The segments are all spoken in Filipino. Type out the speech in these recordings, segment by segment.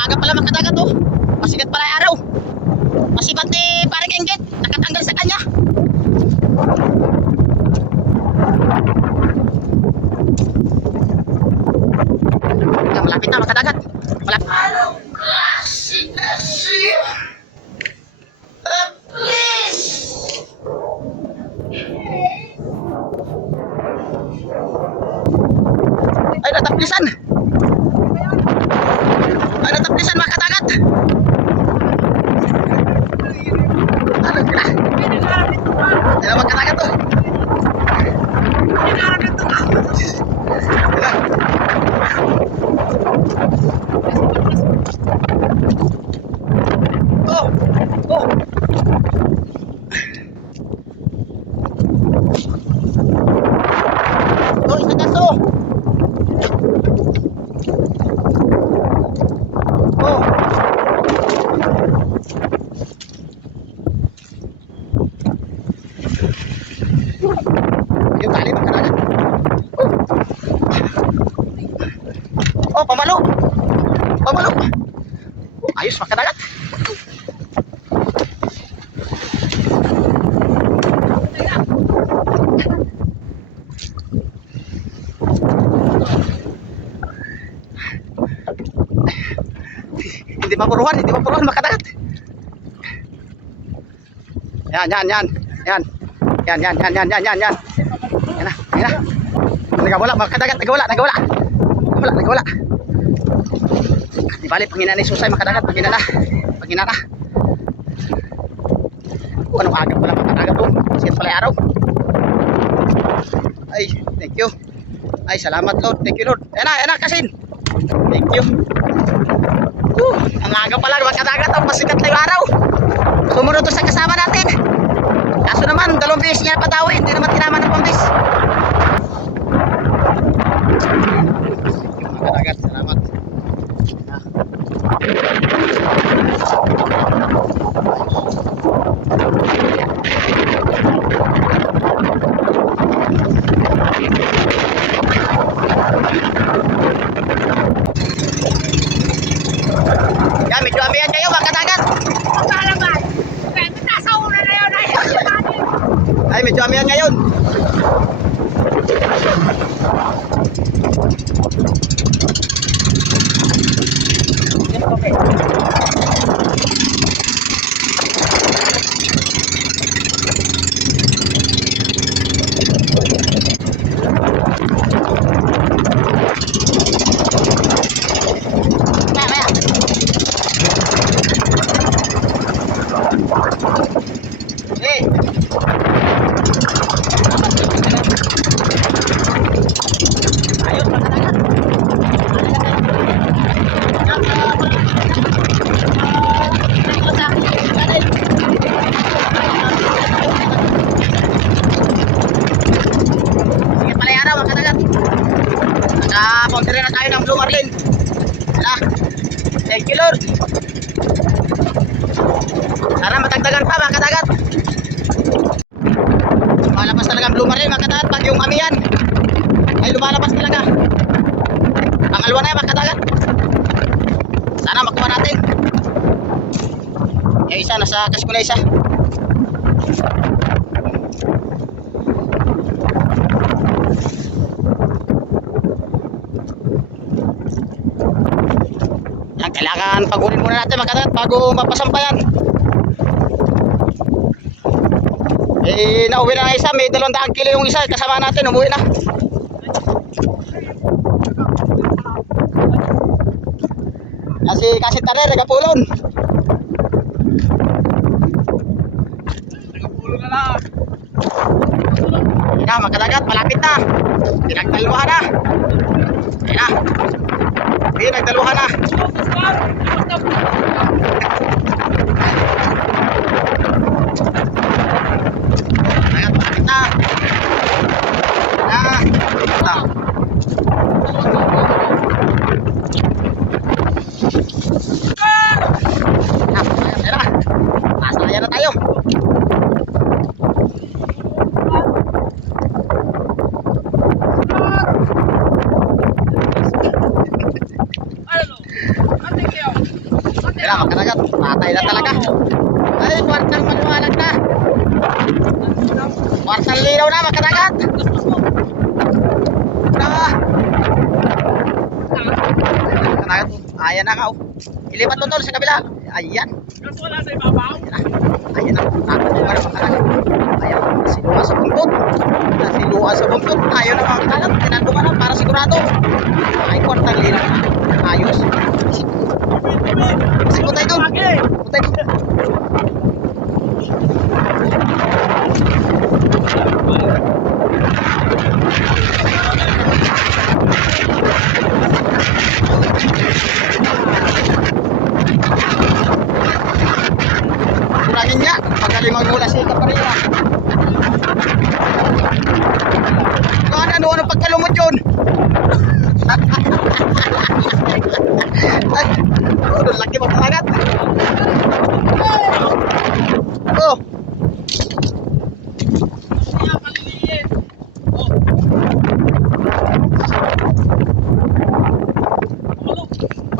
maaga pala makadagat oh. Masigat pala yung araw. Masibante parang inggit. Nakatanggal sa kanya. Yan, malapit na makadagat. Malapit. Ay, nataplisan. Ay, nataplisan mga kadagat. Ano ka? Ay, mga kadagat to. Oh, oh. Oh, isang kaso. Oh. Yung tali magkadagat. Oh, pamalo. Pamalo. Ayos makadagat. Hindi mapuruhan makadagat. Yan. Yan na. Nagawala makadagat, nagawala. Di bali pangina ni susay makadagat, pangina na. Anong agad pala makadagat to. Sikat pala araw. Ay, thank you. Ay, salamat Lord. Thank you Lord. Ayan na kasin. Thank you. Ang aga pala makadagat ang pasikat na yung araw. Sumunod to sa kasama natin. Kaso naman, 2 beses niya patawi. Hindi naman tinaman ng pambis. Makadagat, salamat. Yan, medyo amihan kayo makadagat. Ay, medyo amihan ngayon. Okay. Nakapunta na tayo ng Blue Marlin. Thank you Lord. Sana matagdagan pa mga kadagat. Lumalabas talaga ang Blue Marlin mga kadagat. Pag yung amihan ay lumalabas talaga. Pangalwa na yan mga kadagat. Sana makuha natin. Yung isa nasa kasko na isa. Yan, kailangan pagurin muna natin mga kadagat bago mapasampayan. Nauwi na isa, may 200 kilo yung isa, kasama natin, umuwi na. Kasi taner, nagapulon. Nagapulon na lang. Yan na, mga kadagat, malapit na. Pinagdaluhan na. Yan na. Pinagdaluhan na. Masaya na tayo. Ano? Ate kayo. Ayan na, makadagat. Patay na talaga. Ay, kwartang maliwanag na. Kwartang linaw na, makadagat. Makadagat. Ayan na ka. Ilipat mo tol sa kabila. Ayan. Ayan na. Nakatagal na makadagat. Ayan. Siluha sa buntot. Siluha sa buntot. Ayaw na makadagat. Tinandukan na para sigurado. Ay, kwartang linaw na. Ayos. Kasi putay doon. Putay doon. Kurangin niya. Magaling maghula si Kaparila. Ano pagkalumot yun? Ay, oh, laki magkakangat. Oh.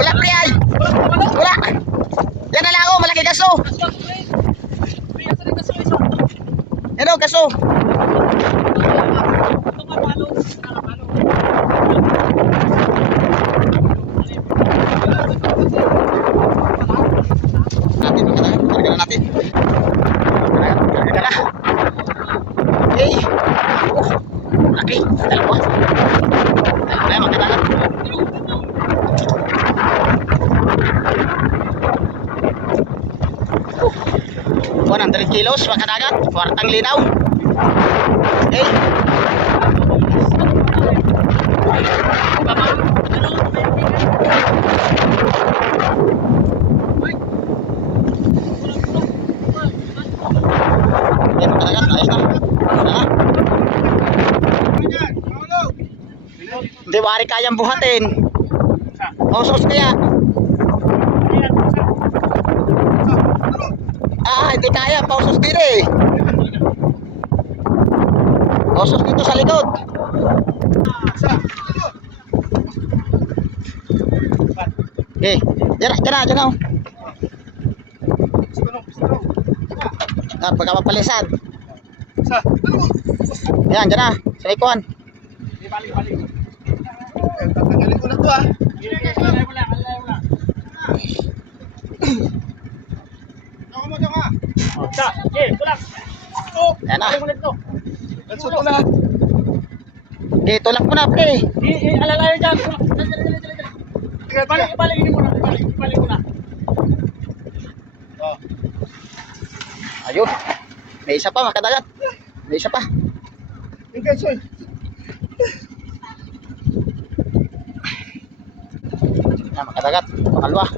Wala pre ay. Wala. Yan na lang ako, malaki kaso. Ano kaso? Natin, karga na natin. Karga na. Okay. Oh, laki. Dalawa. Dalawa na, magkadagat. 100 kilos, makadagat. Kwartang linaw. Okay. Yan, makadagat. Ayos na. Hindi, wari kayang buhatin. Osos kaya. Hindi kaya. Pausos din eh. Pausos dito sa likod. Okay. Diyan na. Pagkapapalisan. Yan, diyan na. Sa ikuan. Balik. Tatanggalin ko na to ah. Yan na. Let's go na. Okay, tulak mo na pre. Alalayo dyan. Ibalik mo na. Oh. Ayun. May isa pa, makadagat. May isa pa. Tingnan soy. Yan, makadagat. Pangalawa.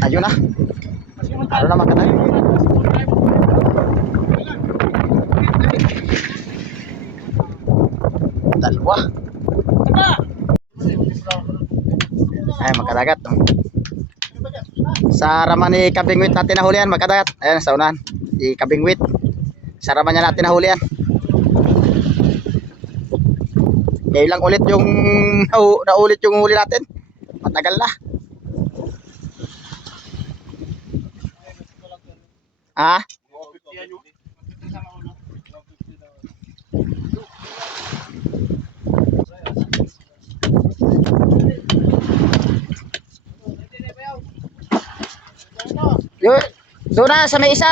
Ayun na. Ano na makadagat. Dalawa. Ay, makadagat. Sa raman ni Kabingwit natin nahuli yan, makadagat. Ayan, sa unahan. Si Kabingwit. Sa raman niya natin nahuli yan. Ngayon lang ulit yung naulit yung huli natin. Matagal na. Ha? Doon na sa may isa.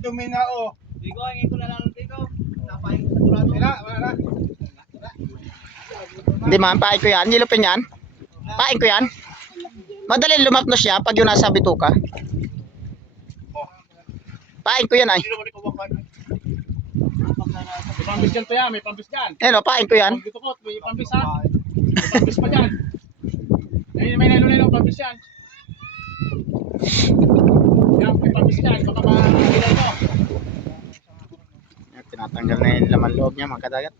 Dumina o. Digo, hingin ko na lang ng tigo. Napahin ko sa turado. Wala na. Hindi man, pain ko yan. Nilupin yan. Pain ko yan. Madaling lumapno siya pag yung nasa bituka. Pain ko yan ay. May pambis dyan to yan, may pambis dyan. Ano, pain ko yan. Pagbitukot, may pambis ha. May pambis pa dyan. May nano pambis yan. Yan, may pambis dyan. Baka mahilay mo. Tinatanggal na yung laman loob niya, mga kadagat.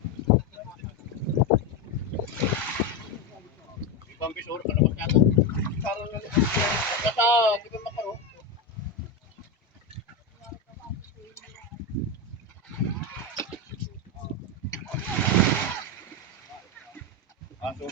Pambis oro ka na magkata. Parang ano. Kata, di ba makaro? Aso,